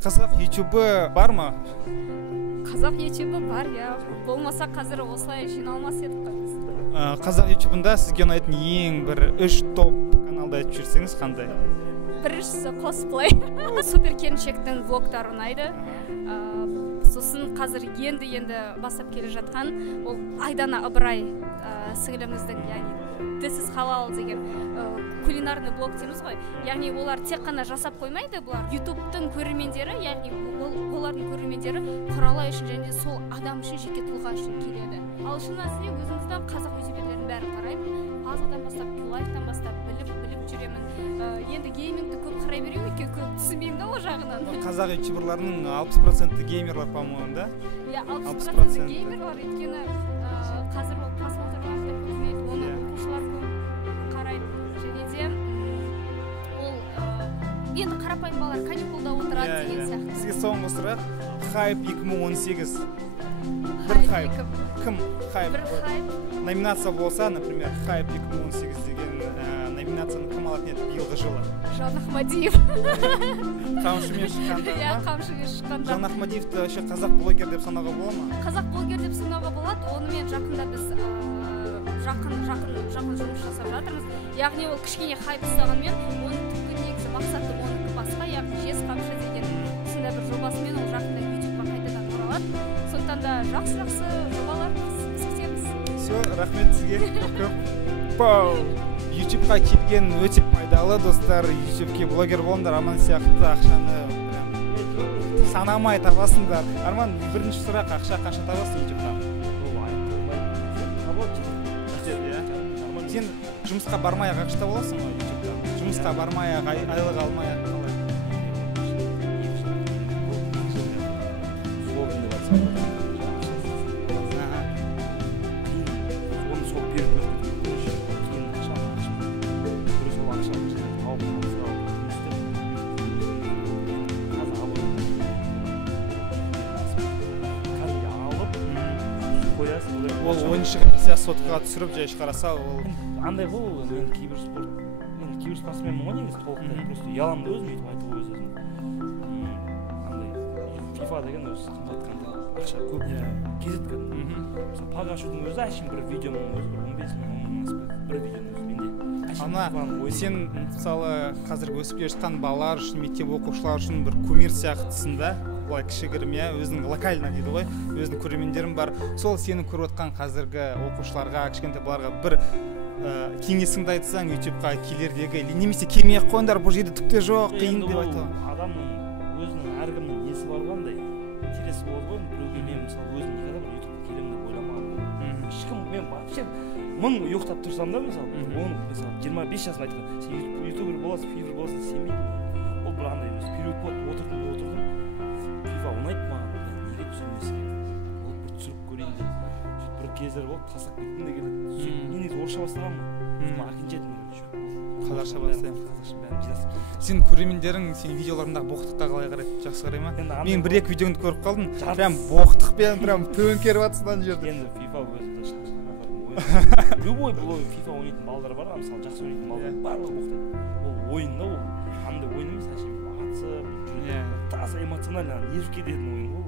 Қазақ YouTube бар ма? Қазақ YouTube бар, я. Болмаса қазір осылай жиналмас едік қой біз. Қазақ YouTube'ында сізге ұнайтын ең бір 3 топ каналды айтып жүрсеңіз қандай? Біріншісі косплей. Супер келіншектің влогтары ұнайды. Сосын қазір енді бастап келе жатқан ол Айдана Ыбырай сіңіліміздің, яғни This is Halal деген кулинарный блог дейміз ғой. Яғни олар тек қана жасап қоймайды, бұлар YouTube-тың көрермендері, яғни олардың көрермендері құралай үшін және сол адам үшін, жеке тұлға үшін келеді. Ал шын мәнісінде өзіміздің қазақ ютуберлердің бәрін қараймын. Азғыдан бастап, лайфтан бастап біліп жүремін. Енді геймингті көп қарай беремін, өйткені көп түсінбеймін да ол жағынан. Қазақ ютуберлерінің 60% геймерлар, по-моему, да? Иә, 60% геймерлар, өйткені қазір ол просмотрлар деп көрмейді, оны оқушылар көп қарайды. Және де ол енді қарапайым балалар каникулда отырады деген сияқты. Сізге соңғы сұрақ, хайп 2018. Бір хайп. Кім хайп? Бір хайп. Номинация болса, например, хайп 2018 деген номинацияны кім алатын еді биылғы жылы? Жан Ахмадиев. Қамшымен шыққанда. Иә, қамшымен шыққанда. Жан Ахмадиевті еще қазақ блогер деп санауға бола ма? Қазақ блогер деп санауға болады. Онымен жақында біз жақын жұмыс жасап жатырмыз. Яғни ол кішкене хайп ұстағанмен, оның түпкі негізі мақсаты оныкі басқа, яғни жез қамшы деген сондай бір жобасымен ол жақында YouTube-ға қайтадан оралады. Сондықтан да жақсы жобалар біз күтеміз. Все, рахмет сізге. Көп. YouTube-ға келген өте пайдалы достар. YouTube-ке блогер болыңдар, Арман сияқты ақшаны санамай табасыңдар. Арман, бірінші сұрақ, ақша қанша табасың YouTube-дан? Сен жұмысқа бармай-ақ ақша таба аласың ғой YouTube-дан? Жұмысқа бармай-ақ, айлық алмай-ақ қалай? Ол ойыншыға сотқа түсіріп жай шығараса ол андай ғой, мен кейбір спортсменмін ғой негізі толықтай, просто ұяламын да өзім өйтіп айтуға өзім. Андай FIFA деген өзі қымбатқанда ақша көп кетеді кәдімгі. Мысалы пак ашудың өзі әшейін бір видеоның өзі 15 мың бір видеоның өзі менде. Ана сен мысалы қазіргі өсіп келе жатқан балалар үшін, мектеп оқушылар үшін бір кумир сияқтысың да, былай кішігірім, өзінің локально дейді ғой, өзінің көрермендерің бар. Сол сенің көріп отқан қазіргі оқушыларға, кішкентай балаларға бір кеңесіңді айтсаң, YouTube-қа келердегі, немесе келмей-ақ қойыңдар, бұл жерде түк те жоқ, қиын деп айтамын. Адамның өзінің әркімнің несі бар ғой, андай интересі болады ғой, біреуге мен мысалы өзім никогда бір YouTube-қа келемін деп ойламағанмын. Ешкім мен вообще мың ұйықтап тұрсам да, мысалы, оны мысалы 25 жасында айтқан, сен ютубер боласың, фивер боласың, сенбейді. Ол бір андай өзі период болады, отырдым. FIFA ұнайды маған, неге түсірмеске? Ол бір түсіріп көрейін деп. Бір кездер болып тастап кеттім де келеді. Мен негізі орысша бастағанмын. Акинчетім қазақша бастаймын. Қазақша бәрін жазып. Сен көрермендерің сен видеоларыңдағы боқтыққа қалай қарайды? Жақсы қарай ма? Мен бір-екі видеоңды көріп қалдым. Прям боқтықпен прям төңкеріп жатсың ана жерде. Енді FIFA өзі шашқан. Любой блогер FIFA ойнайтын балалар бар, мысалы жақсы ойнайтын балалар барлығы боқтайды. Ол ойын да, ол қандай ойын емес, әшейін атысып, таза эмоционально нерв кететін ойын ғой.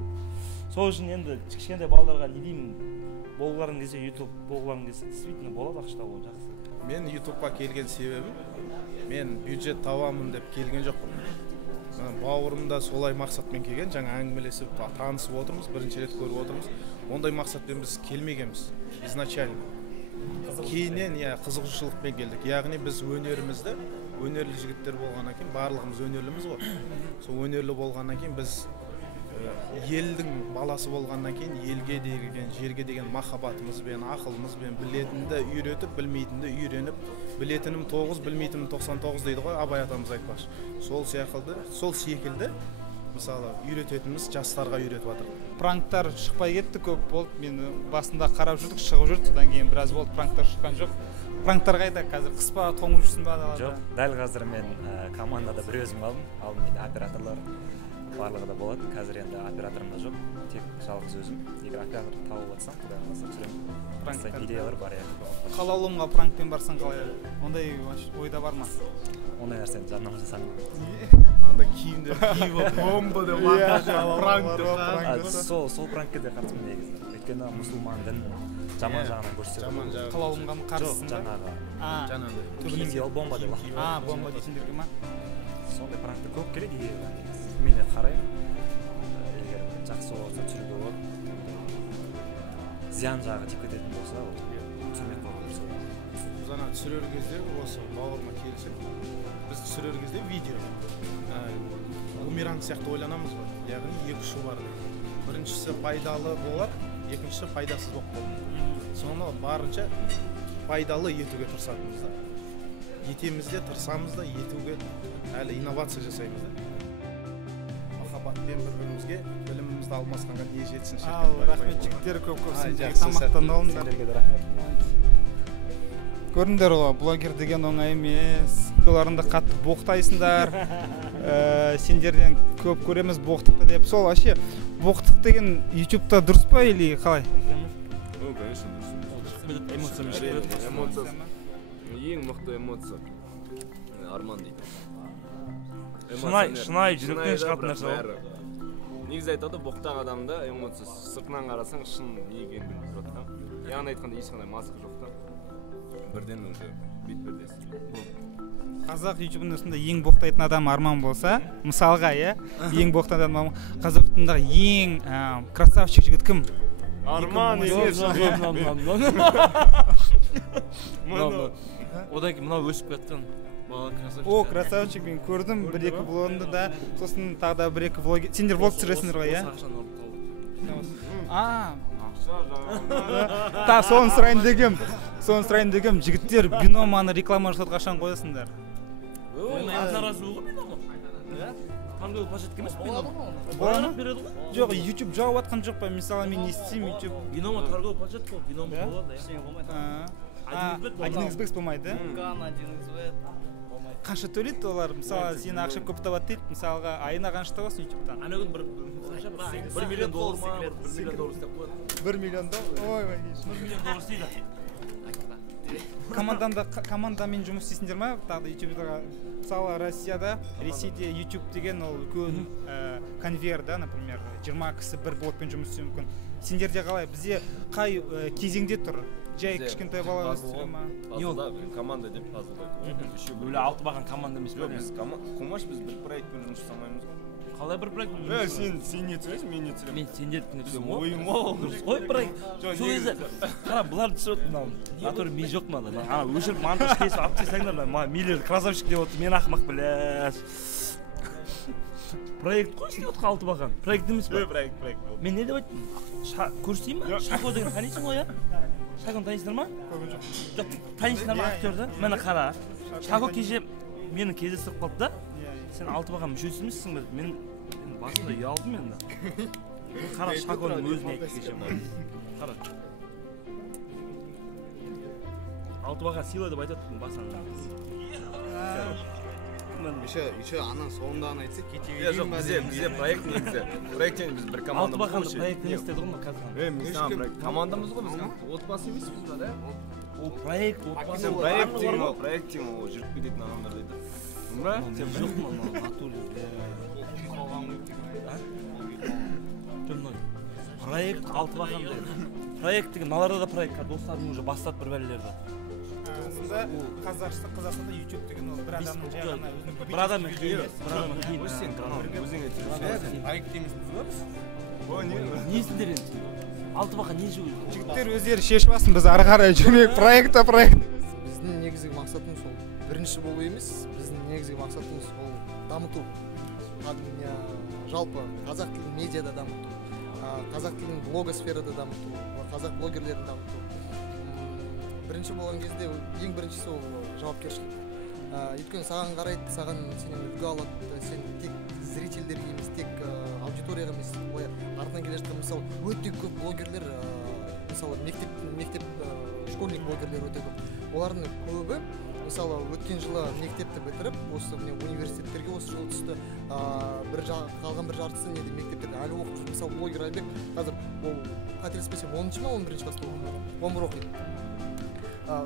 Сол үшін енді кішкентай балаларға не деймін, болғыларың келсе, YouTube болғыларың келсе, действительно болады ақша табу жақсы. Мен YouTube-ға келген себебім, мен бюджет табамын деп келген жоқпын. Бауырым да солай мақсатпен келген, жаңа әңгімелесіп танысып отырмыз, бірінші рет көріп отырмыз. Ондай мақсатпен біз келмегенбіз изначально. Кейіннен қызығушылықпен келдік. Яғни біз өнерімізді, өнерлі жігіттер болғаннан кейін, барлығымыз өнерліміз ғой. Сол өнерлі болғаннан кейін біз елдің баласы болғаннан кейін елге деген, жерге деген махаббатымызбен, ақылымызбен білетінді үйретіп, білмейтінді үйреніп, білетінім 9, білмейтінім 99 дейді ғой, Абай атамыз айтпақшы. Сол секілді мысалы үйрететініміз жастарға үйретіп жатыр. Пранктар шықпай кетті, көп болды. Мен басында қарап жүрдік, шығып жүрді, содан кейін біраз болды, пранктар шыққан жоқ. Пранктар қайда? Қазір қыс па, тоңып жүрсің ба? Жоқ, дәл қазір мен командада бір өзім алдым, енді операторлар барлығы да болады. Қазір енді операторым да жоқ, тек жалғыз өзім. Егер оператор тауып жатсам, құдай қаласа түсіремін. Пранктар идеялар бар Қалаулымға пранкпен барсаң қалай? Ондай ойда бар ма? Ондай нәрсені жарнама жасамаймын. андай кийимдер кийип бомба деп пранк сол пранкке де қатысым негізі. Өйткені мұсылман дін жаман жағынан көрсетеді. жаман жағы қалауымға қарсысың да? Жаңағы жаңағыдай киім ол бомба деп бомба дейтіндерге ма? сондай пранктар көп келеді. Мен де қараймын. Егер жақсы болса түсіруге болады. Зиян жағы тиіп кететін болса, ол түсірмек болған дұрыс. біз ана түсірер кезде осы бауырыма келсек біз түсірер кезде видео бумеранг сияқты ойланамыз ғой, яғни екі ұшы бар. Біріншісі пайдалы болады, екіншісі пайдасыз болып қалады. Соны барынша пайдалы етуге тырысатынбыз да. Етеміз де, тырысамыз да, етуге әлі инновация жасаймыз да. Махаббатпен бір-бірімізге білімімізді алмасқанға не жетсін шіркін. Рахмет жігіттер, көп тамақтанып алыңдар. Сендерге де рахмет. Көрдіңдер ғой, блогер деген оңай емес. Оларыңды қатты боқтайсыңдар. Сендерден көп көреміз боқтықты деп. Сол вообще боқтық деген YouTube'та дұрыс па или қалай? Ну, конечно, дұрыс. Эмоция. Ең мықты эмоция. Арман дейді. Шынайы жүректен шығатын нәрсе ғой. Негізі айтады, боқтаған адамда эмоциясы сыртынан қарасаң шын не екенін біліп тұрады да. Яғни айтқанда ешқандай маска жоқ та. Бірден уже бет-бірдес. Қазақ YouTube-ның үстінде ең боқтайтын адам Арман болса, мысалға, ең боқтайтын адам Қазақстандағы ең красавчик жігіт кім? Арман емес. Одан кейін мынау өсіп кеткен. О, красавчик, мен көрдім бір-екі блогында да, сосын тағы да бір-екі влог. Сендер влог түсіресіңдер ғой, иә? Та, соны сұрайын дегем, жігіттер биноманы реклама жасауды қашан қоясыңдар? Нарасы болған бинома? Таңғы площадка емес бинома? Бола ма? Жоқ, YouTube жауып атқан жоқ па? Мысалы, мен не істеймін YouTube? Бинома торговый площадка, бинома болады, Одинэксбекс болмайды? Қанша төлейді олар? Мысалы, сені ақша көп табады дейді, мысалға, айына қанша табасың YouTube-тан? Ана күн $1 миллион ма? $1 миллион істеп қояды. $1 миллион? Ой, $1 миллион істейді. Командамен жұмыс істейсіңдер ма? Тағы да YouTube-дағы, мысалы, Россияда, Ресейде YouTube деген ол үлкен конвейер да, например, 20 кісі бір блокпен жұмыс істеуі мүмкін. Сендерде қалай? Бізде қай кезеңде тұр? Жай кішкентай бала өстірі ма? Команда деп пазылдайды. Өлі 6 баған команда емес пе? Қумаш біз бір проектпен жұмыс жасамаймыз ғой. Қалай бір проект? Сен не түсіресің, мен не түсіремін. Мен сендерді түсіремін. Ойым ол. Қой проект. Сол кезде қара бұларды түсіреді мынау. Натур ми жоқ ма? Ана өшіріп монтаж кесіп алып тастаңдар ма? Миллер красавчик деп отыр. Мен ақымақ біләш. Проект қой істеп отыр 6 баған. Проект емес пе? Проект. Мен не деп айттым? Көрсетейін ма? Шако деген танисың ғой, иә? Шаконы танисыңдар ма? Жоқ, танисыңдар ма актерді? Мені қара. Шако кеше мені кездестіріп қалды да. Сен 6 баған мүшесі емессің бе? Мен басында ұялдым енді. Қара Шаконың өзіне айтты кеше. Қара. 6 баған сыйлай деп айтатын басында. Еще анан соңынан айтса кете берейін. Жоқ, бізде проект негізі. Проекттен біз бір команда. 6 бақанды проект не істеді ғой қазір? Командамыз ғой біз. Отбасы емеспіз ба, да? Ол проект, отбасы. Проект деймін, ол жүріп кететін адамдар дейді. Ба? Жоқ ма, натуры. Проект 6 бақанды. Проект деген, мыналарда да проект, достарым уже бастады бір бәлелерді. Қазақстанда YouTube деген ол бір адамның жай ғана бір адамның кейін. Айк деймізбіз ба біз? Несіндер енді? 6 бақан не жөй? Жігіттер өздері шешіп алсын, біз ары қарай жүрмек проект. Біздің негізгі мақсатымыз ол бірінші болу емес, біздің негізгі мақсатымыз ол дамыту. Жалпы қазақ тілін медиада дамыту, қазақ тілін блогосферада дамыту, қазақ блогерлерін дамыту. Бірінші болған кезде ең біріншісі ол жауапкершілік. Өйткені саған қарайды, саған сенен үлгі алады, сен тек зрительдерге емес, тек аудиторияға емес, артынан келе жатқан мысалы өте көп блогерлер, мысалы мектеп школьник блогерлер өте көп. Олардың көбі мысалы өткен жылы мектепті бітіріп, осы университеттерге осы жылы түсті, қалған бір жартысы мектептерде әлі оқып жүр. Мысалы блогер Айбек қазір ол қателеспесем 10-шы ма 11-ші класста оқиды, 11 оқиды.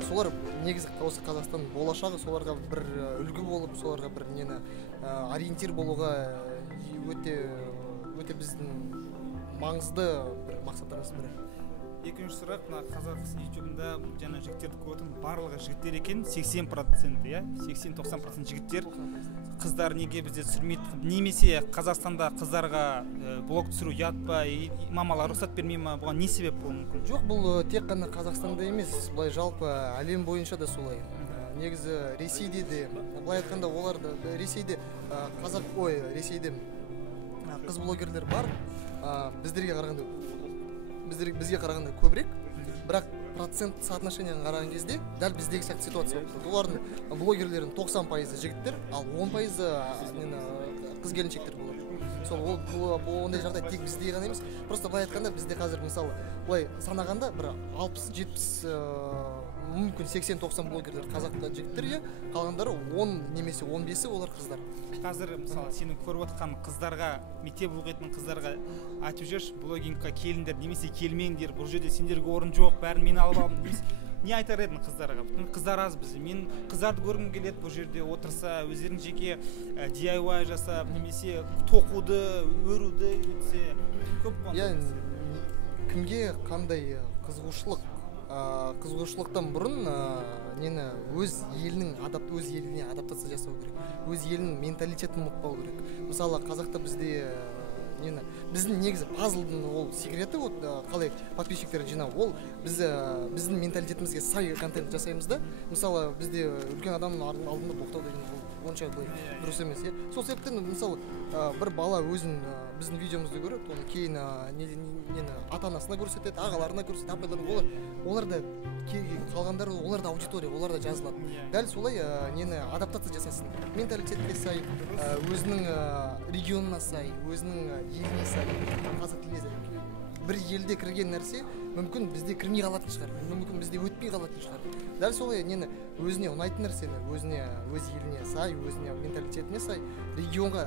солар негізі осы Қазақстанның болашағы, соларға бір үлгі болып, соларға бір нені ориентир болуға өте біздің маңызды бір мақсаттарымыздың бірі. Екінші сұрақ, мына қазақ ютубында жаңа жігіттерді көріп барлығы жігіттер екен, 80%, иә, 80-90% жігіттер. Қыздар неге бізде түсірмейді, немесе Қазақстанда қыздарға блог түсіру ұят па, мамалар рұқсат бермей ма, бұған не себеп болуы мүмкін? Жоқ, бұл тек қана Қазақстанда емес, былай жалпы әлем бойынша да солай. Негізі Ресейде де, былай айтқанда оларда Ресейде Ресейде қыз блогерлер бар, бізге қарағанда көбірек, бірақ процент соотношениеға қараған кезде дәл біздегі сияқты ситуация болды. Олардың блогерлердің 90% жігіттер, ал 10% қыз келіншектер болады. Сол ондай жағдай тек бізде ғана емес. Просто былай айтқанда бізде қазір мысалы былай санағанда бір 60-70 мүмкін 80-90 блогерлер қазақта жігіттер, қалғандары 10 немесе 15-і олар қыздар. Қазір мысалы сенің көріп отқан қыздарға, мектеп оқитын қыздарға айтып жүрші, блогингқа келіңдер немесе келмеңдер, бұл жерде сендерге орын жоқ, бәрін мен алып алдым дейміз. Не айтар едің қыздарға? Қыздар аз бізде. Мен қыздарды көргім келеді, бұл жерде отырса, өздерінің жеке DIY жасап, немесе тоқуды, өруді етсе, көп қуанды. Кімге қандай қызығушылықтан бұрын өз еліне адаптация жасау керек, өз елінің менталитетін ұмытпау керек. Мысалы қазақта бізде біздің негізі пазлдың ол секреті, қалай подписчиктер жинау, ол біздің менталитетімізге сай контент жасаймыз да. Мысалы бізде үлкен адамның алдында боқтау деген онша дұрыс емес. Сол себептен мысалы бір бала өзін біздің видеомызды көреді, оны кейін ата-анасына көрсетеді, ағаларына көрсетеді, апайларына, олар да қалғандары, олар да аудитория, олар да жазылады. Дәл солай адаптация жасасын, менталитетке сай, өзінің регионына сай, өзінің еліне сай, қазақ тіліне сай. Бір елде кірген нәрсе мүмкін бізде кірмей қалатын шығар, мүмкін бізде өтпей қалатын шығар. Дәл солай өзіне ұнайтын нәрсені, өз еліне сай, өзіне менталитетіне сай, регионға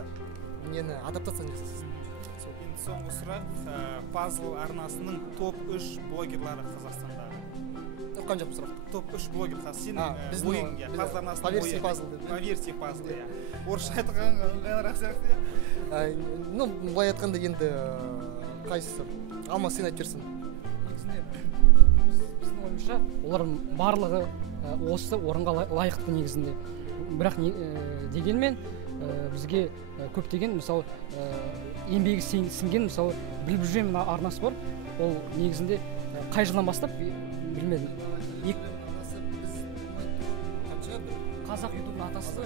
адаптацияны жасасын. Енді соңғы сұрақ, Пазл арнасының топ-3 блогерлары Қазақстандағы. Қанша сұрақ? Топ-3 блогер сенің ойың, Пазл арнасының ойы. По версии Пазл, орысша айтқан ғанарақ сияқты. Былай айтқанда енді қайсысы? Алма, сен айтып берсін. Біздің ойымызша олардың барлығы осы орынға лайықты негізінде. Бірақ дегенмен бізге көптеген мысалы еңбегі сіңген мысалы біліп жүрген арнасы бар. Ол негізінде қай жылдан бастап білмедім. Қазақ ютубының атасы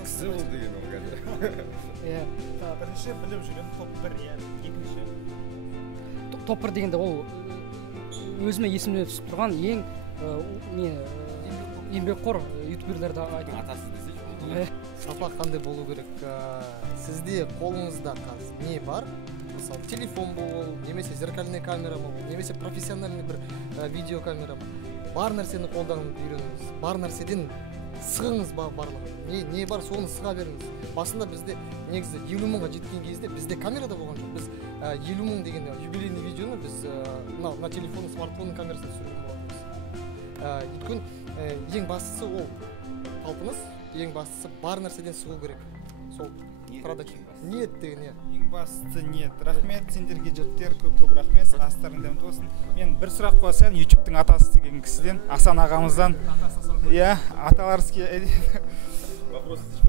кісі болды деген ол қазір. Бірінші біліп жүрген топ-1, екінші. Топ-1 дегенде ол өзіме есімде түсіп тұрған ең еңбекқор ютуберлерді айтқан. Атасы десейші. Сапа қандай болу керек? Сізде қолыңызда қазір не бар? Мысалы, телефон бол, немесе зеркальный камера бол, немесе профессиональный бір видеокамера бол. Бар нәрсені қолданып үйреніңіз. Бар нәрседен сығыңыз барлығы. Не бар, соны сыға беріңіз. Басында бізде негізі 50 мыңға жеткен кезде бізде камерада болған жоқ. Біз 50 мың деген юбилейный видеоны біз на телефонның, смартфонның камерасына түсірген болатынбыз. Өйткені ең бастысы ол талпыныс, ең бастысы бар нәрседен сығу керек. Сол продакшн. Ниет деген. Ең бастысы ниет. Рахмет сендерге жігіттер, көп рахмет. Астарың дәмді болсын. Мен бір сұрақ қойсам, YouTube-тың атасы деген кісіден, Асан ағамыздан. Иә, аталарский.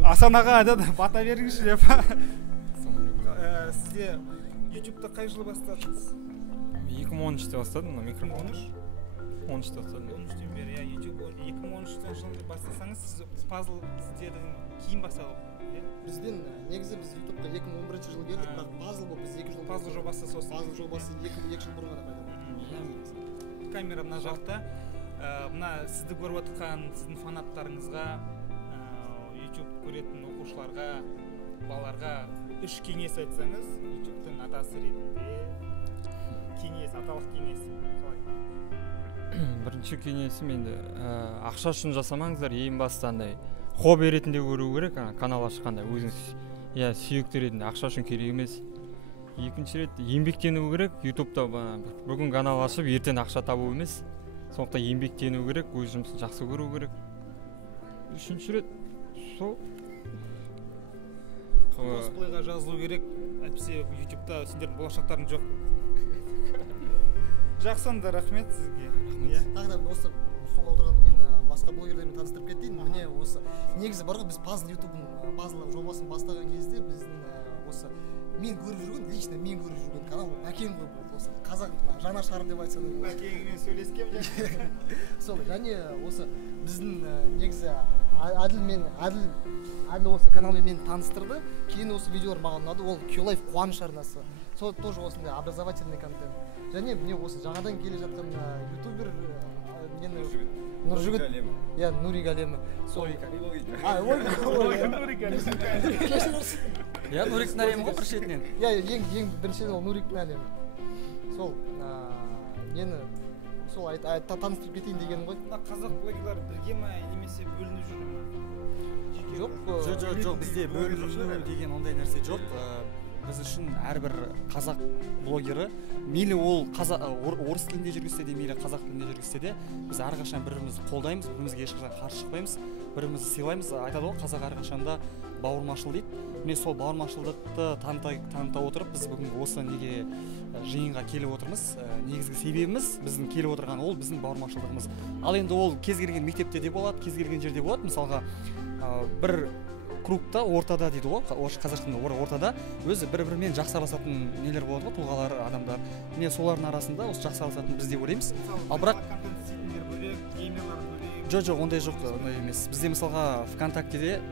Асан аға бата беріңізші деп. Сізде YouTube-та қай жылы бастадыңыз? 2013-те бастадым, микрофон. 13-те бастадым. 13-тен бері, YouTube 2013 жылы бастасаңыз, сіз пазл сіздердің кейін бастады. Бізден негізі біз YouTube-қа 2011 жылы келдік, бірақ пазл бұл біз 2 жыл. Пазл жобасы сосын. Пазл жобасы 2 жыл бұрын ғана пайда. Камера мына жақта. Мына сізді көріп отқан сіздің фанаттарыңызға, YouTube көретін оқушыларға, балаларға 3 кеңес айтсаңыз, YouTube-тың атасы ретінде кеңес, аталық кеңес қалай? Бірінші кеңесім енді ақша үшін жасамаңыздар, ең бастанда хобби ретінде көру керек, канал ашқанда өзіңіз сүйікті ретінде, ақша үшін керек емес. Екінші рет еңбектену керек. YouTube-та бүгін канал ашып, ертең ақша табу емес. сондықтан еңбектену керек, өз жұмысын жақсы көру керек. Үшінші рет сол косплейға жазылу керек, әйтпесе ютубта сендердің болашақтарың жоқ. Жақсы, онда рахмет сізге. Тағы да осы сол отырған мен басқа блогерлермен таныстырып кетейін. Міне осы негізі бар ғой, біз пазл ютубын пазл жобасын бастаған кезде біздің осы мен көріп жүрген, лично мен көріп жүрген канал Бәкең ғой, осы қазақ жанашыры деп айтса да болады. Бәкеңмен сөйлескем. Сол, және осы біздің негізі Әділ осы каналмен мені таныстырды. Кейін осы видеолар маған ұнады. Ол Q-Life қуаныш арнасы. Сол тоже осындай образовательный контент. Және міне осы жаңадан келе жатқан ютубер Нұржігіт. Иә, Нурик әлемі. Сол Нурик иә, Нуриктің әлемі ғой бір шетінен. Иә, ең біріншіден ол Нуриктің әлемі. Сол мені сол таныстырып кетейін дегенім ғой. Қазақ блогерлар бірге ма немесе бөлініп жүр ме? Жоқ, бізде бөліну деген ондай нәрсе жоқ. Біз үшін әрбір қазақ блогері, мейлі ол орыс тілінде жүргізсе де, мейлі қазақ тілінде жүргізсе де, біз әрқашан бірімізді қолдаймыз, бірімізге ешқашан қарсы шықпаймыз, бірімізді сыйлаймыз. Айтады ғой, қазақ әрқашанда бауырмашыл дейді. Міне сол бауырмашылдықты таныта отырып, біз бүгін осы неге жиынға келіп отырмыз. Негізгі себебіміз біздің келіп отырған ол біздің бауырмашылдығымыз. Ал енді ол кез келген мектепте де болады, кез келген жерде болады. Мысалға, бір кругта, ортада дейді ғой, қазақ тілінде ортада өзі бір-бірімен жақсы араласатын нелер болады ғой, тұлғалар, адамдар. Міне солардың арасында осы жақсы араласатын біз деп ойлаймыз. Ал бірақ жоқ, ондай жоқ, ондай емес. Бізде мысалға ВКонтактеде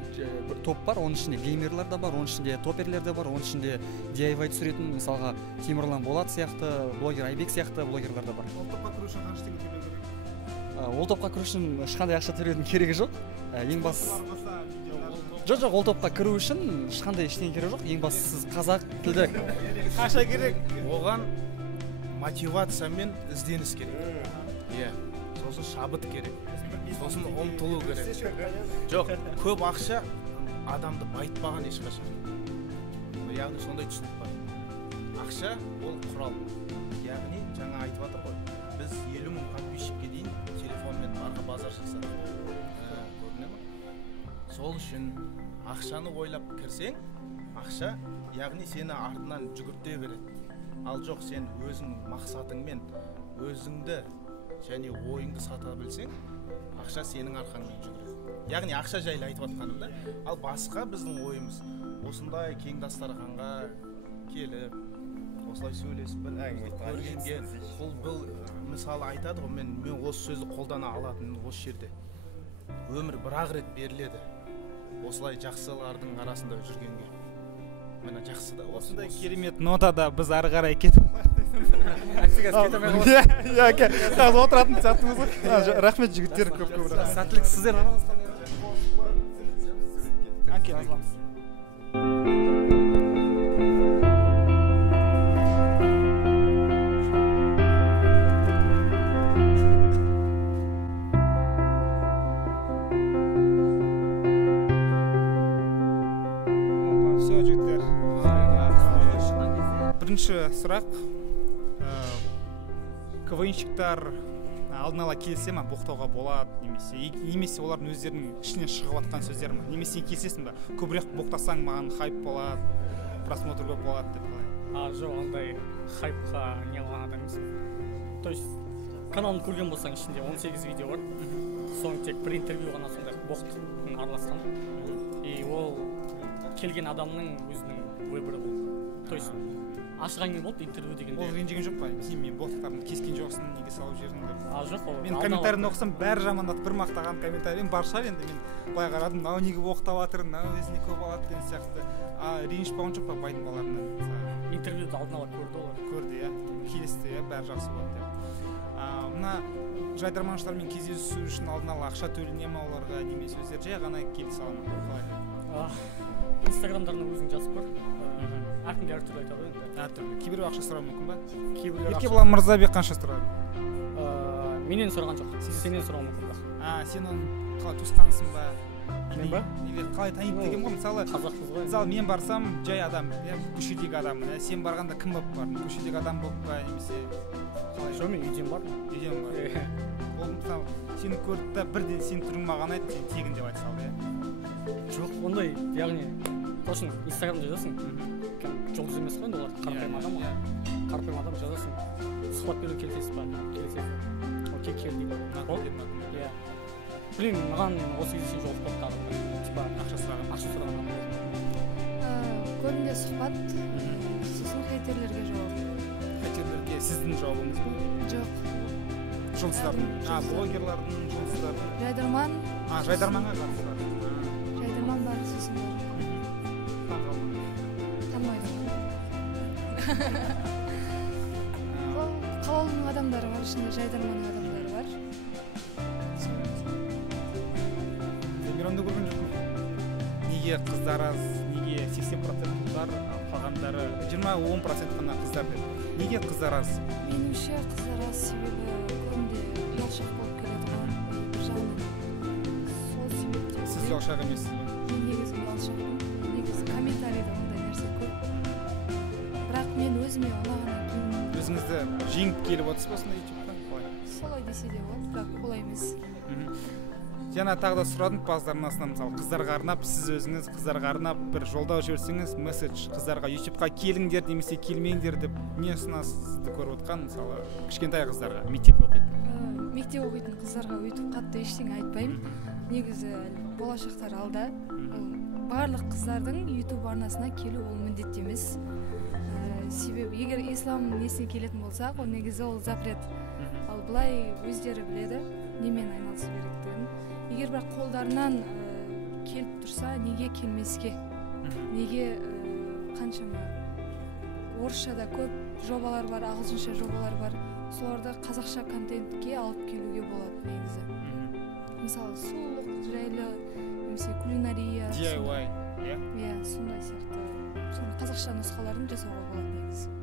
топ бар, оның ішінде геймерлер де бар, оның ішінде топерлер де бар, оның ішінде DIY түсіретін, мысалға Темірлан Болат сияқты, блогер Айбек сияқты блогерлер де бар. Ол топқа кіру үшін ешқандай ақша төлеудің керегі жоқ. Ең бастысы жоқ, ол топқа кіру үшін ешқандай ештеңе керек жоқ. Ең бастысы сіз қазақ тілді қаша керек. Оған мотивация мен ізденіс керек. Иә. Сосын шабыт керек. Сосын ұмтылу керек. Жоқ, көп ақша адамды байытпаған ешқашан. Яғни сондай түсінік бар. Ақша ол құрал. Яғни жаңа айтып жатыр ғой, біз 50 мың подписчикке дейін телефонмен барға базар жасадық. Көріне ме? Сол үшін ақшаны ойлап кірсең, ақша, яғни сені артынан жүгірте береді. Ал жоқ, сен өзің мақсатыңмен өзіңді және ойыңды сата білсең, ақша сенің арқаңмен жүгіреді. Яғни ақша жайлы айтып жатқаным да. Ал басқа біздің ойымыз осындай кең дастарханға келіп, осылай сөйлесіп бір көргенге бұл мысалы айтады ғой, мен осы сөзді қолдана алатынмын осы жерде. Өмір бір-ақ рет беріледі. Осылай жақсылардың арасында жүргенге. Міне жақсы да. Осындай керемет нотада біз ары қарай кетіп қазір отыратын сәтіміз ғой. Рахмет жігіттер, көп-көп рахмет. Сәттілік сіздер араласқан. Все, жігіттер. Бірінші сұрақ, КВНщиктар алдын ала келсе ма, боқтауға болады, немесе олардың өздерінің ішінен шығып жатқан сөздер ма, немесе келсесің ба, көбірек боқтасаң маған хайп болады, просмотр көп болады деп қалай? Жоқ, ондай хайпқа не алған адам емес. То есть каналын көрген болсаң, ішінде 18 видео бар. Соның тек бір интервью ғана сондай боқтың араласқан. И ол келген адамның өзінің выборы болды. То есть ашық әңгіме болды интервью дегенде. Ол ренжіген жоқ па? Мен боқтықтарымды кескен жоқсың, неге салып жібердің деп. Жоқ, ол. Мен комментарийін оқысам, бәрі жамандады, бір мақтаған комментарийім бар шығар енді. Мен былай қарадым, мынау неге боқтап жатыр, мынау өзіне көп алады деген сияқты. Ренжіп болған жоқ па байдың балаларынан? Интервьюді алдын ала көрді олар. Көрді, иә. Келісті, иә, бәрі жақсы болады деп. Мына жайдарманшылармен кездесу үшін алдын ала ақша төлене ме оларға, немесе өздері жай ғана келісе ала ма? Қалай? Инстаграмдарына өзің жазып көр. Әркімге әртүрлі айтады ғой енді. Әртүрлі. Кейбіреу ақша сұрауы мүмкін ба? Кейбіреулер Еркебұлан Мырзабек қанша сұрады? Менен сұраған жоқ. Сенен сұрауы мүмкін ба? Сен оның қалай туысқансың ба? мен ба или қалай таниды деген ғой мысалы қазақпыз ғой мысалы мен барсам жай адам иә көшедегі адаммын сен барғанда кім болып бардың көшедегі адам болып па немесе қалай жоқ мен үйден бардым үйден бар ол мысалы сені көрді да бірден сенің түрің маған айтты сен тегін деп айта салды иә жоқ ондай яғни сосын инстаграмда жазасың жұлдыз емес қой енді олар қарапайым адам ғой қарапайым адам жазасың сұхбат беруге келісесіз ба келісесіз окей кел дейді иә блин маған осы кезде сен жолықпады тағы типа ақша сұраған көбінде сұхбат сосын хейтерлерге жауап хейтерлерге сіздің жауабыңыз ба жоқ жұлдыздардың блогерлардың жұлдыздардың жайдарман жайдарманға қатысы бар жайдарман бар сосын танымайды қаланың адамдары бар ішінде жайдарманның адамдары бар мейрамда көрген жоқпын неге қыздар аз неге 80% қыздар қалғандары 20-10% қана қыздар деді неге қыздар аз меніңше қыздар аз себебі көбінде ұялшақ болып келеді ғой бір жағынан сол себептен сіз ұялшақ емессіз ба мен негізі ұялшақпын негізі комментарийде ондай нәрсе көп бірақ мен өзіме ұнағаннан кейін өзіңізді жеңіп келіп отырсыз ба сондай ютубтан қалай солай десе де болады бірақ олай емес жаңа тағы да сұрадым базар арнасынан мысалы қыздарға арнап сіз өзіңіз қыздарға арнап бір жолдау жіберсеңіз месседж қыздарға ютубқа келіңдер немесе келмеңдер деп не ұсынасыз сізді көріп отқан мысалы кішкентай қыздарға мектеп оқитын қыздарға өйтіп қатты ештеңе айтпаймын негізі болашақтар алда барлық қыздардың ютуб арнасына келу ол міндетті емес себебі егер ислам несіне келетін болсақ ол негізі ол запрет ал былай өздері біледі немен айналысу керектігін егер бірақ қолдарынан келіп тұрса неге келмеске неге қаншама орысшада көп жобалар бар ағылшынша жобалар бар соларды қазақша контентке алып келуге болады негізі мысалы сұлулық жайлы немесе кулинария DIY иә сондай сияқты соны қазақша нұсқаларын жасауға болады негізі